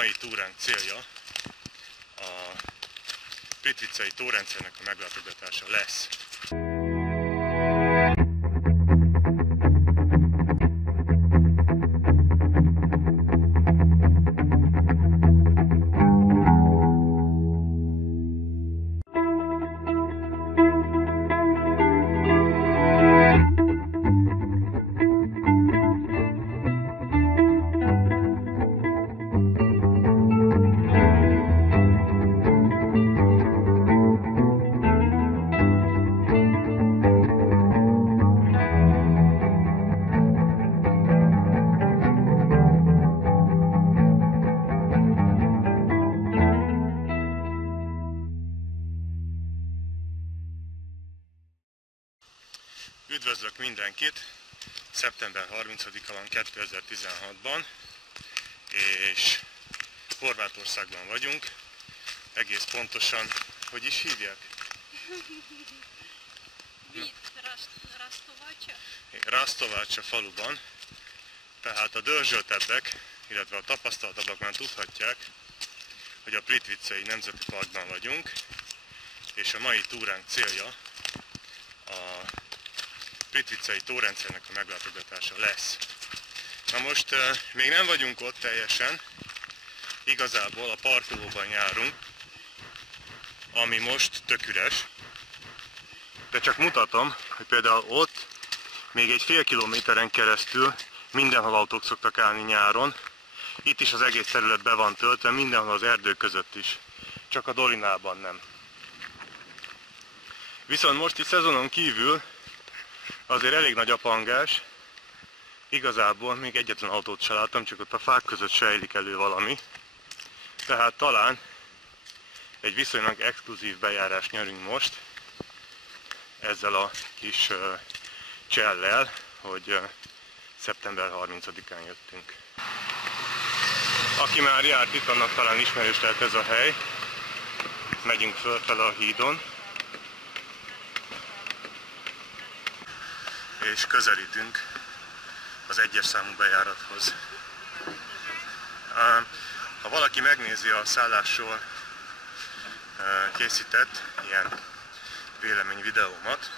mai túránk célja a Plitvicei tórendszernek a meglátogatása lesz. Üdvözlök mindenkit! Szeptember 30-a van 2016-ban, és Horvátországban vagyunk. Egész pontosan, hogy is hívják? Rastovača faluban. Tehát a dörzsöltebbek, illetve a tapasztaltabbak már tudhatják, hogy a Plitvicei Nemzeti Parkban vagyunk, és a mai túránk célja a Plitvicei tórendszernek a meglátogatása lesz. Na most még nem vagyunk ott teljesen, igazából a parkolóban járunk, ami most tök üres, de csak mutatom, hogy például ott még egy fél kilométeren keresztül mindenhol autók szoktak állni nyáron. Itt is az egész terület be van töltve, mindenhol az erdők között is, csak a Dolinában nem. Viszont most itt szezonon kívül azért elég nagy a pangás, igazából még egyetlen autót se láttam, csak ott a fák között sejlik elő valami. Tehát talán egy viszonylag exkluzív bejárást nyerünk most, ezzel a kis csellel, hogy szeptember 30-án jöttünk. Aki már járt itt, annak talán ismerős lehet ez a hely. Megyünk fölfele a hídon, és közelítünk az egyes számú bejárathoz. Ha valaki megnézi a szállásról készített ilyen véleményvideómat,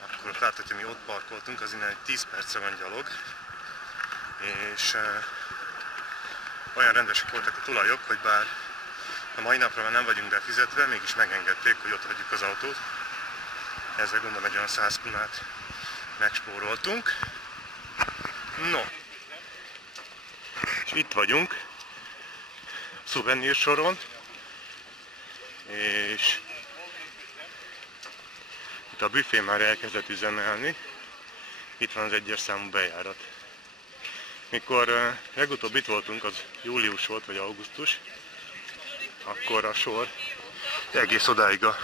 akkor láthatja, hogy mi ott parkoltunk, az innen egy 10 percre van gyalog, és olyan rendesek voltak a tulajok, hogy bár a mai napra már nem vagyunk befizetve, mégis megengedték, hogy ott hagyjuk az autót. Ezzel gondolom egy olyan 100 kunát megspóroltunk. No, és itt vagyunk, szuvenír soron, és itt a büfé már elkezdett üzemelni. Itt van az egyes számú bejárat. Mikor legutóbb itt voltunk, az július volt, vagy augusztus, akkor a sor egész odáig a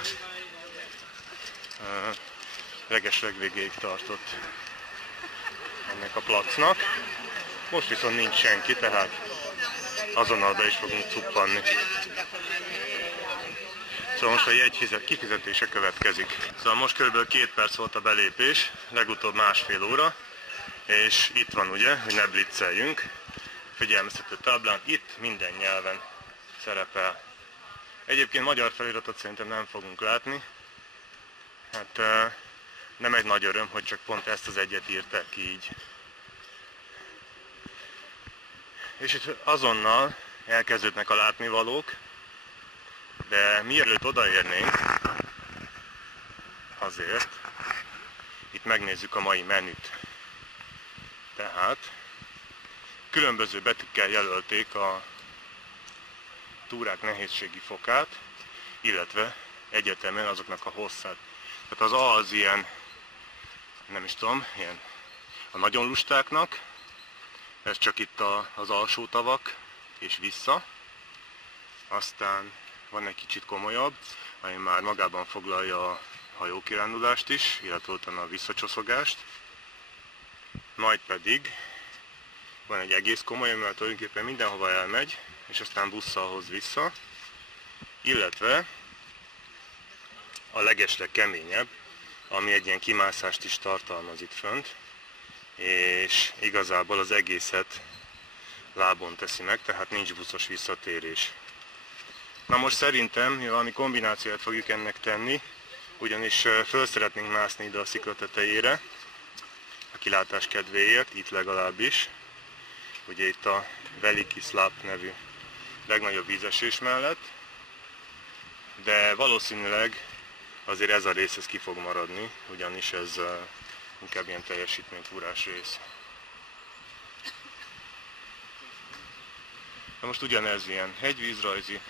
leges-legvégéig tartott ennek a placnak. Most viszont nincs senki, tehát azonnal be is fogunk cuppanni. Szóval most a jegy kifizetése következik. Szóval most kb. 2 perc volt a belépés, legutóbb másfél óra, és itt van ugye, hogy ne blitzeljünk. Figyelmeztető táblán itt minden nyelven szerepel. Egyébként magyar feliratot szerintem nem fogunk látni. Hát nem egy nagy öröm, hogy csak pont ezt az egyet írták ki így. És itt azonnal elkezdődnek a látnivalók, de mielőtt odaérnénk, azért itt megnézzük a mai menüt. Tehát különböző betűkkel jelölték a túrák nehézségi fokát, illetve egyetemen azoknak a hosszát. Tehát az A az ilyen, nem is tudom, ilyen a nagyon lustáknak, ez csak itt az alsó tavak és vissza. Aztán van egy kicsit komolyabb, ami már magában foglalja a hajókirándulást is, illetve utána a visszacsoszogást. Majd pedig van egy egész komoly, mert tulajdonképpen mindenhova elmegy, és aztán busszal hoz vissza, illetve a legesleg keményebb, ami egy ilyen kimászást is tartalmaz itt fönt, és igazából az egészet lábon teszi meg, tehát nincs buszos visszatérés. Na most szerintem valami kombinációt fogjuk ennek tenni, ugyanis föl szeretnénk mászni ide a szikla tetejére, a kilátás kedvéért, itt legalábbis. Ugye itt a Veliki Slap nevű legnagyobb vízesés mellett, de valószínűleg azért ez a rész ez ki fog maradni, ugyanis ez inkább ilyen teljesítménytúrás rész. Na most ugyanez ilyen hegyvízrajzi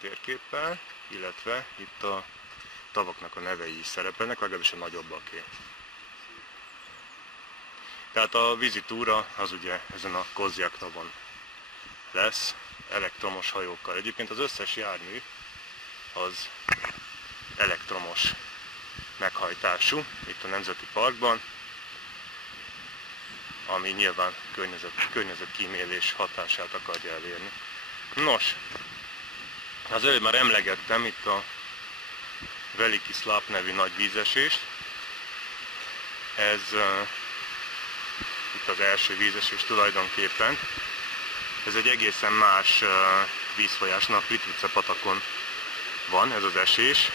térképpel, illetve itt a tavaknak a nevei is szerepelnek, legalábbis a nagyobbaké. Tehát a vízi túra az ugye ezen a Kozjak tavon lesz, elektromos hajókkal. Egyébként az összes jármű az elektromos meghajtású itt a Nemzeti Parkban, ami nyilván környezetkímélés hatását akarja elérni. Nos, az előbb már emlegettem itt a Veliki Slap nevű nagy vízesést. Ez itt az első vízesés tulajdonképpen. Ez egy egészen más vízfolyásnak, Plitvice patakon van ez az esés.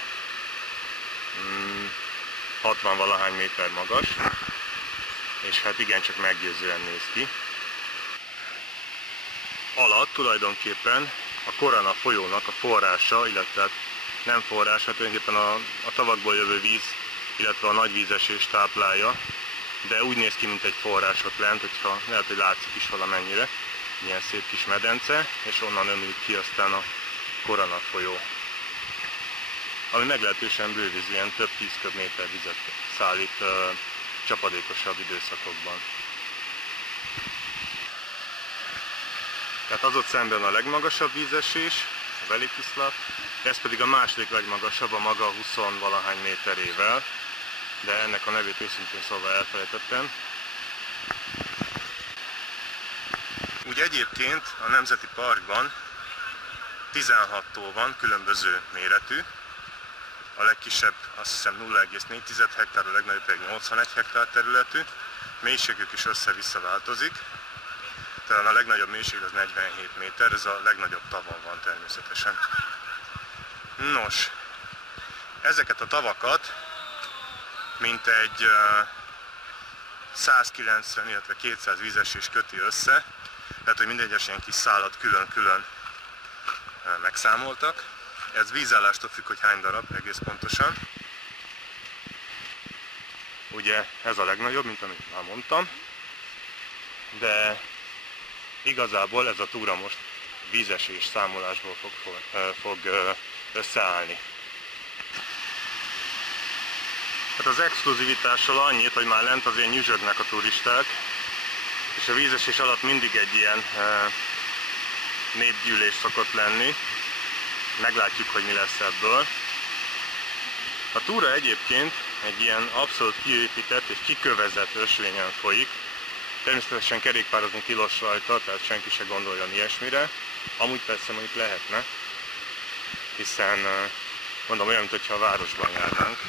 60-valahány méter magas, és hát igencsak meggyőzően néz ki. Alatt tulajdonképpen a Korana folyónak a forrása, illetve nem forrás, hát tulajdonképpen a tavakból jövő víz, illetve a nagy vízesés táplálja, de úgy néz ki, mint egy forrás ott lent, hogyha lehet, hogy látszik is valamennyire. Ilyen szép kis medence, és onnan ömlik ki aztán a Korana folyó, ami meglehetősen bővízűen több 10 köbméter vizet szállít csapadékosabb időszakokban. Tehát az ott szemben a legmagasabb vízesés, a Veliki Slap, ez pedig a második legmagasabb, a maga 20-valahány méterével, de ennek a nevét őszintén szólva elfelejtettem. Úgy egyébként a Nemzeti Parkban 16 tó van, különböző méretű. A legkisebb azt hiszem 0,4 hektár, a legnagyobb pedig 81 hektár területű. Mélységük is össze-vissza változik. Talán a legnagyobb mélység az 47 méter, ez a legnagyobb tavon van természetesen. Nos, ezeket a tavakat mintegy 190, illetve 200 vízesés köti össze, tehát hogy minden egyes ilyen kis szálat külön-külön megszámoltak. Ez vízállástól függ, hogy hány darab egész pontosan. Ugye ez a legnagyobb, mint amit már mondtam, de igazából ez a túra most vízesés számolásból fog összeállni. Hát az exkluzivitással annyit, hogy már lent azért nyüzsögnek a turisták, és a vízesés alatt mindig egy ilyen népgyűlés szokott lenni. Meglátjuk, hogy mi lesz ebből. A túra egyébként egy ilyen abszolút kiépített és kikövezett ösvényen folyik. Természetesen kerékpározni tilos rajta, tehát senki se gondoljon ilyesmire. Amúgy persze mondjuk lehetne, hiszen mondom olyan, mintha a városban járnánk.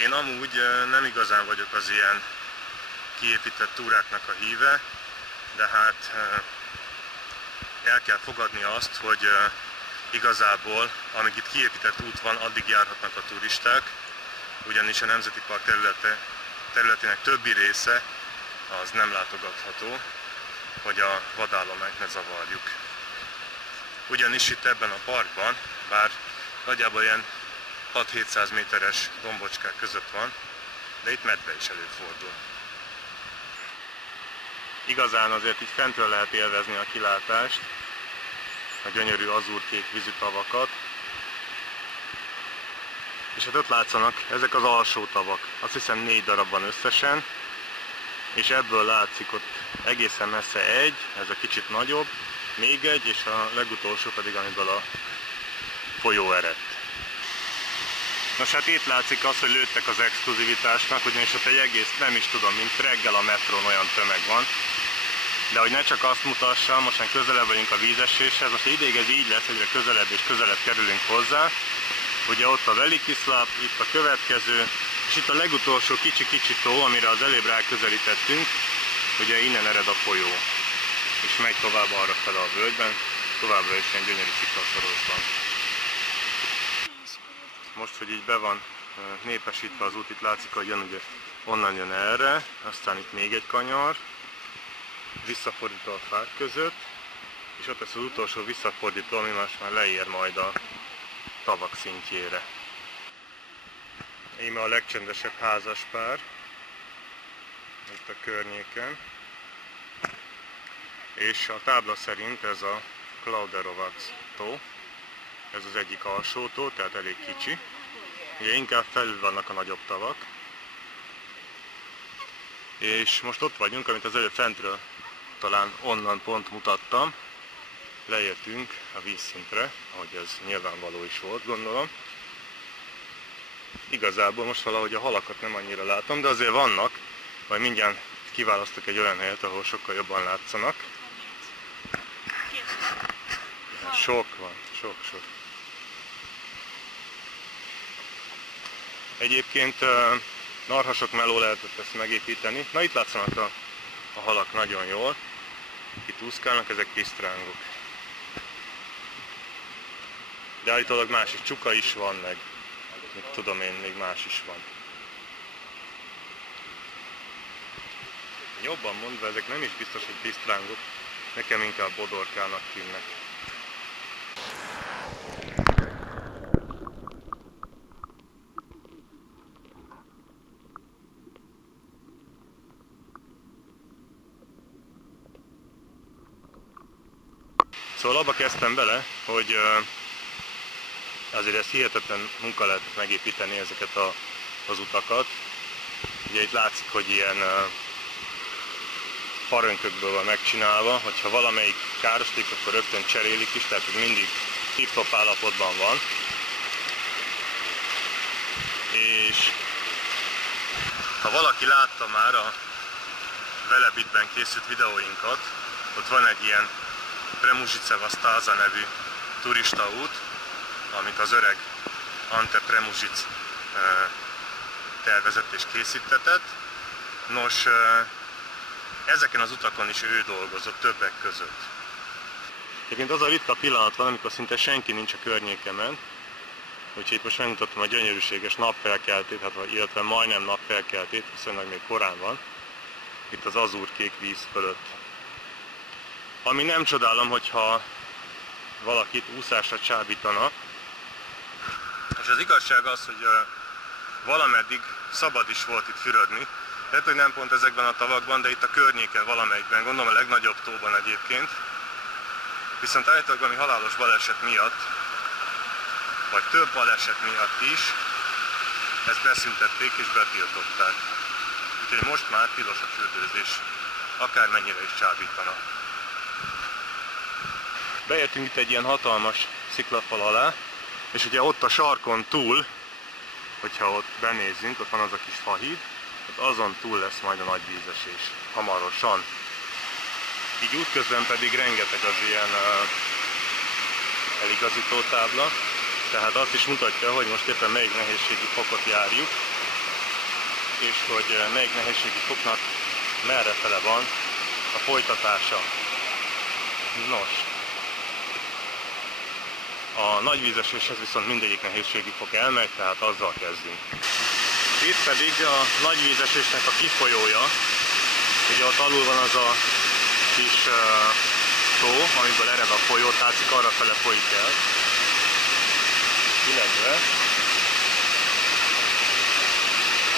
Én amúgy nem igazán vagyok az ilyen kiépített túráknak a híve, de hát el kell fogadni azt, hogy igazából amíg itt kiépített út van, addig járhatnak a turisták, ugyanis a Nemzeti Park területének többi része az nem látogatható, hogy a vadállományt ne zavarjuk. Ugyanis itt ebben a parkban, bár nagyjából ilyen 6-700 méteres dombocskák között van, de itt medve is előfordul. Igazán azért így fentről lehet élvezni a kilátást, a gyönyörű azúrkék vízű tavakat. És hát ott látszanak ezek az alsó tavak. Azt hiszem 4 darab van összesen, és ebből látszik ott egészen messze egy, ez a kicsit nagyobb, még egy, és a legutolsó pedig, amiből a folyó eredt. Nos, hát itt látszik az, hogy lőttek az exkluzivitásnak, ugyanis ott egy egész, nem is tudom, mint reggel a metrón olyan tömeg van. De hogy ne csak azt mutassam, most már közelebb vagyunk a vízeséshez, most ideig ez így lesz, egyre közelebb és közelebb kerülünk hozzá. Ugye ott a Veliki Slap, itt a következő, És itt a legutolsó kicsi-kicsi tó, amire az előbb ráközelítettünk, ugye innen ered a folyó, és megy tovább arra fele a völgyben, továbbra is ilyen gyönyörű sziklaszorosban. Most, hogy így be van népesítve az út, itt látszik, hogy jön, ugye onnan jön erre, aztán itt még egy kanyar, visszafordító a fák között, és ott lesz az utolsó visszafordító, ami már leér majd a tavak szintjére. Íme a legcsendesebb házaspár itt a környéken, és a tábla szerint ez a Klauderovac tó, ez az egyik alsó tó, tehát elég kicsi. Ugye inkább felül vannak a nagyobb tavak, és most ott vagyunk, amit az előbb fentről talán onnan pont mutattam, leértünk a vízszintre, ahogy ez nyilvánvaló is volt, gondolom. Igazából most valahogy a halakat nem annyira látom, de azért vannak, majd mindjárt kiválasztok egy olyan helyet, ahol sokkal jobban látszanak. Sok van, sok. Egyébként narhasok melló lehetett ezt megépíteni. Na itt látszanak a halak nagyon jól. Itt úszkálnak, ezek pisztrángok. De állítólag más is, csuka is van, meg tudom én, még más is van. Jobban mondva, ezek nem is biztos, hogy pisztrángok, nekem inkább bodorkának tűnnek. Szóval abba kezdtem bele, hogy azért ez hihetetlen munka lehet megépíteni ezeket az utakat. Ugye itt látszik, hogy ilyen farönkökből van megcsinálva, hogyha valamelyik károslik, akkor rögtön cserélik is, tehát hogy mindig tip-top állapotban van. És ha valaki látta már a Velebitben készült videóinkat, ott van egy ilyen Premuziceva Staza nevű turistaút, amit az öreg Ante Premuzic tervezett és készítetett. Nos, ezeken az utakon is ő dolgozott többek között. Egyébként az a ritka pillanat van, amikor szinte senki nincs a környékemen, úgyhogy itt most megmutattam a gyönyörűséges napfelkeltét, illetve majdnem napfelkeltét, viszonylag még korán van, itt az azúrkék víz fölött. Ami nem csodálom, hogyha valakit úszásra csábítana, és az igazság az, hogy valameddig szabad is volt itt fürödni. Lehet, hogy nem pont ezekben a tavakban, de itt a környéken valamelyikben, gondolom a legnagyobb tóban egyébként. Viszont állítólag valami halálos baleset miatt, vagy több baleset miatt is, ezt beszüntették és betiltották. Úgyhogy most már tilos a fürdőzés, akármennyire is csábítana. Beértünk itt egy ilyen hatalmas sziklafal alá, és ugye ott a sarkon túl, hogyha ott benézzünk, ott van az a kis fahíd, ott azon túl lesz majd a nagy vízesés, hamarosan. Így útközben pedig rengeteg az ilyen eligazító tábla, tehát azt is mutatja, hogy most éppen melyik nehézségi fokot járjuk, és hogy melyik nehézségi foknak merrefele van a folytatása. Nos, a nagy vízeséshez viszont mindegyik nehézségi fok elmegy, tehát azzal kezdünk. Itt pedig a nagy vízesésnek a kifolyója, ugye ott alul van az a kis tó, amiből ered a folyó, látszik, arra fele folyik el. Illetve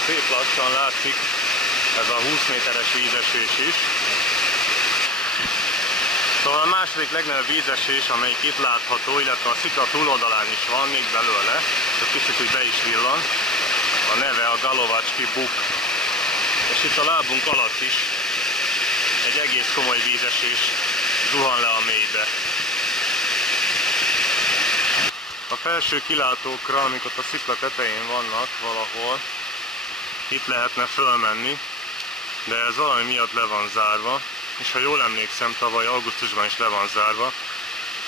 szép lassan látszik ez a 20 méteres vízesés is. Szóval a második legnagyobb vízesés, amelyik itt látható, illetve a szikla túloldalán is van még belőle, ez kicsit úgy be is villan, a neve a Galovacski Buk. És itt a lábunk alatt is egy egész komoly vízesés zuhan le a mélybe. A felső kilátókra, amik ott a szikla tetején vannak valahol, itt lehetne fölmenni, de ez valami miatt le van zárva, és ha jól emlékszem, tavaly augusztusban is le van zárva,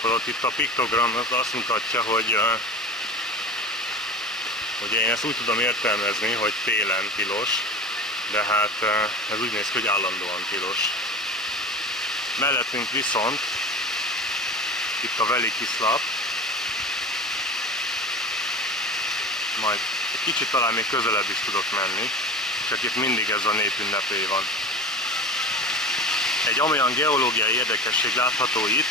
holott itt a piktogram azt mutatja, hogy Ugye én ezt úgy tudom értelmezni, hogy télen tilos, de hát ez úgy néz ki, hogy állandóan tilos. Mellettünk viszont itt a Veliki Slap, majd egy kicsit talán még közelebb is tudok menni, csak itt mindig ez a népünnepé van. Egy olyan geológiai érdekesség látható itt,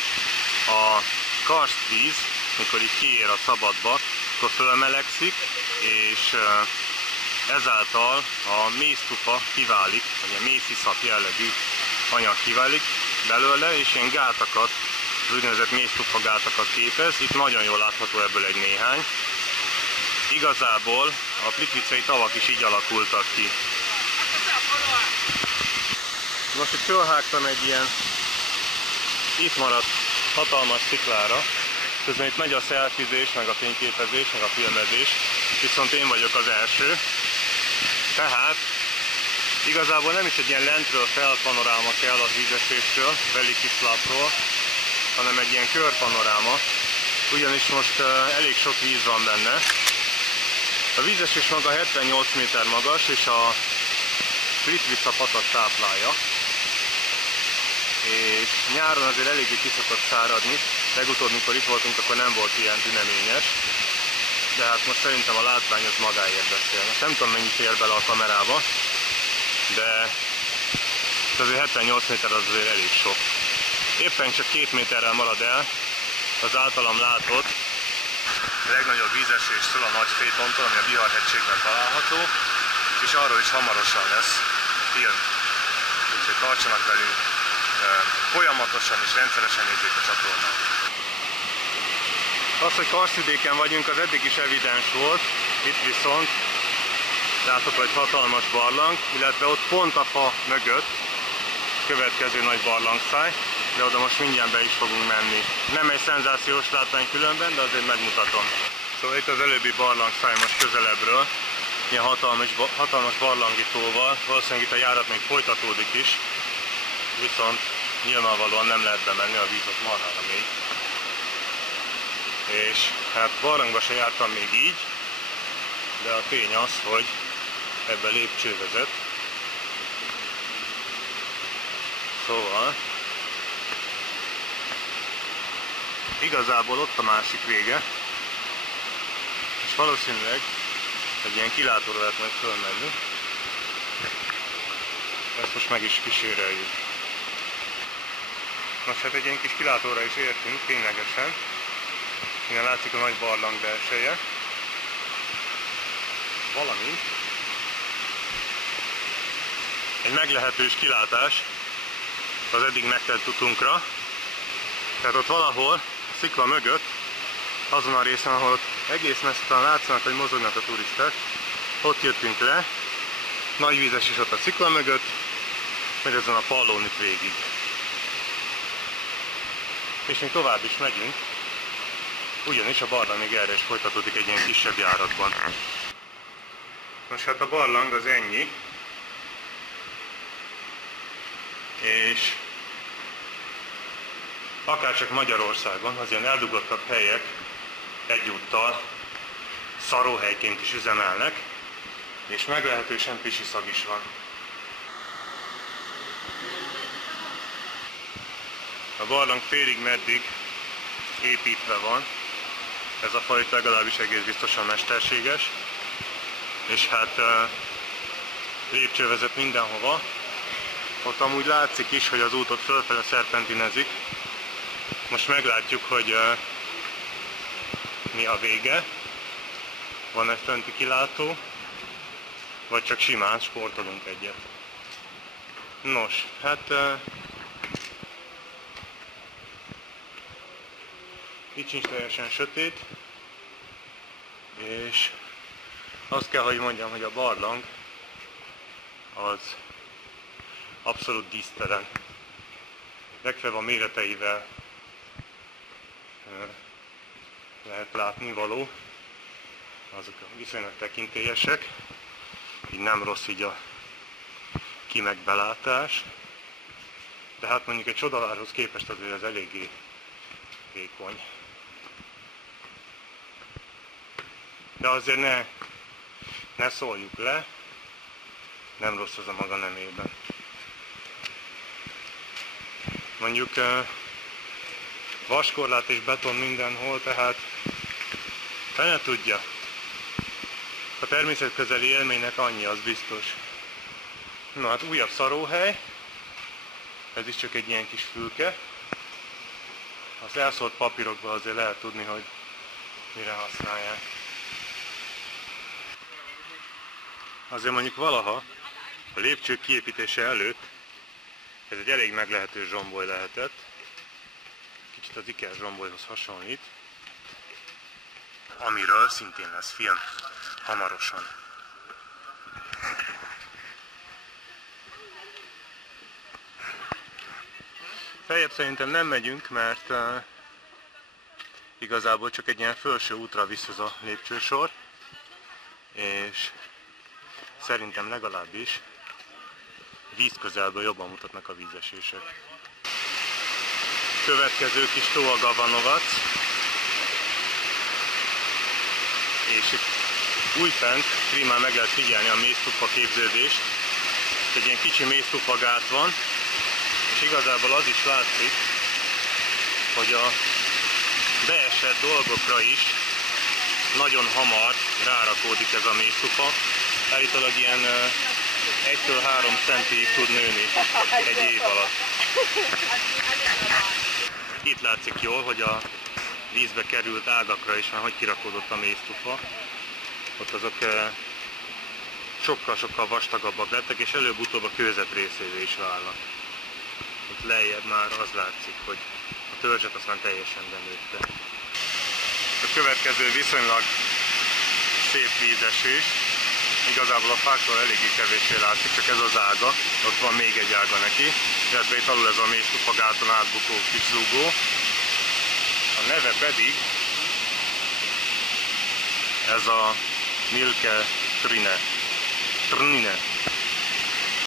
a karstvíz, mikor így kiér a szabadba, akkor fölmelegszik, és ezáltal a mésztufa kiválik, vagy a mésziszap jellegű anyag kiválik belőle, és ilyen gátakat, az úgynevezett mésztufa gátakat képez. Itt nagyon jól látható ebből egy néhány. Igazából a plitvicei tavak is így alakultak ki. Most itt fölhágtam egy ilyen itt maradt hatalmas sziklára, közben itt megy a szelfizés, meg a fényképezés, meg a filmezés, viszont én vagyok az első. Tehát igazából nem is egy ilyen lentről felpanoráma kell a vízesésről, Veliki Slapról, hanem egy ilyen körpanoráma, ugyanis most elég sok víz van benne. A vízesés maga 78 méter magas, és a Plitvica patak táplálja. És nyáron azért eléggé ki szokott száradni. Legutóbb, mikor itt voltunk, akkor nem volt ilyen tüneményes. De hát most szerintem a látvány az magáért beszél. Most nem tudom, mennyit ér bele a kamerába, de azért 78 méter az azért elég sok. Éppen csak 2 méterrel marad el az általam látott legnagyobb vízesésről, a Nagy-Fétontól, ami a Bihar-hegységben található, és arról is hamarosan lesz film. Úgyhogy tartsanak velünk, folyamatosan és rendszeresen nézzék a csatornát. Az, hogy karszvidéken vagyunk, az eddig is evidens volt, itt viszont látható egy hatalmas barlang, illetve ott pont a fa mögött következő nagy barlangszáj, de oda most mindjárt be is fogunk menni. Nem egy szenzációs látvány különben, de azért megmutatom. Szóval itt az előbbi barlangszáj most közelebbről, ilyen hatalmas barlangi tóval, valószínűleg itt a járat még folytatódik is, viszont nyilvánvalóan nem lehet bemenni, a víz az marhára mély. És hát barlangba se jártam még így, de a tény az, hogy ebbe lépcső vezet. Szóval igazából ott a másik vége, és valószínűleg egy ilyen kilátóra lehet majd fölmenni. Ezt most meg is kíséreljük. Most hát egy ilyen kis kilátóra is értünk, ténylegesen. Innen látszik a nagy barlang belseje. Valamint egy meglehetős kilátás az eddig megtett utunkra. Tehát ott valahol a szikla mögött, azon a részen, ahol egész messze látszanak, hogy mozognak a turisták, ott jöttünk le, nagy vízes is ott a szikla mögött, meg ezen a pallón itt végig. És még tovább is megyünk, ugyanis a barlang még erre is folytatódik egy ilyen kisebb járatban. Most hát a barlang az ennyi, és akárcsak Magyarországon az ilyen eldugottabb helyek egyúttal szaróhelyként is üzemelnek, és meglehetősen pisi szag is van. A barlang félig meddig építve van, ez a fajt legalábbis egész biztosan mesterséges, és hát lépcső vezet mindenhova. Ott amúgy látszik is, hogy az út ott fölfele szerpentinezik. Most meglátjuk, hogy mi a vége. Van-e fenti kilátó, vagy csak simán sportolunk egyet. Nos, hát itt sincs teljesen sötét, és azt kell, hogy mondjam, hogy a barlang az abszolút dísztelen. Legfeljebb a méreteivel lehet látni való, azok viszonylag tekintélyesek, így nem rossz így a kimegbelátás, de hát mondjuk egy Csodavárhoz képest azért ez eléggé vékony. De azért ne ne szóljuk le, nem rossz az a maga nemében. Mondjuk vaskorlát és beton mindenhol, tehát fene tudja. A természetközeli élménynek annyi, az biztos. Na hát újabb szaróhely, ez is csak egy ilyen kis fülke. Az elszólt papírokban azért lehet tudni, hogy mire használják. Azért mondjuk valaha a lépcsők kiépítése előtt ez egy elég meglehető zsomboly lehetett. Kicsit az Iker zsombolyhoz hasonlít. Amiről szintén lesz film hamarosan. Feljebb szerintem nem megyünk, mert igazából csak egy ilyen felső útra visz ez a lépcsősor, és szerintem legalábbis vízközelből jobban mutatnak a vízesések. Következő kis tó a Gavanovac, és itt újfent prímán meg lehet figyelni a mésztupa képződést. Egy ilyen kicsi mésztupa gát van, és igazából az is látszik, hogy a beesett dolgokra is nagyon hamar rárakódik ez a mésztupa. Állítólag ilyen 1-3 centig tud nőni egy év alatt. Itt látszik jól, hogy a vízbe került ágakra is már hogy kirakódott a mésztupa. Ott azok sokkal-sokkal vastagabbak lettek, és előbb-utóbb a kőzet részévé is válnak. Itt lejjebb már az látszik, hogy a törzset aztán teljesen benőtte. A következő viszonylag szép vízesés. Igazából a fáktól eléggé kevéssé látszik, csak ez az ága, ott van még egy ága neki, illetve itt alul ez a mésztupa gáton átbukó kis zúgó. A neve pedig ez a Milke Trine.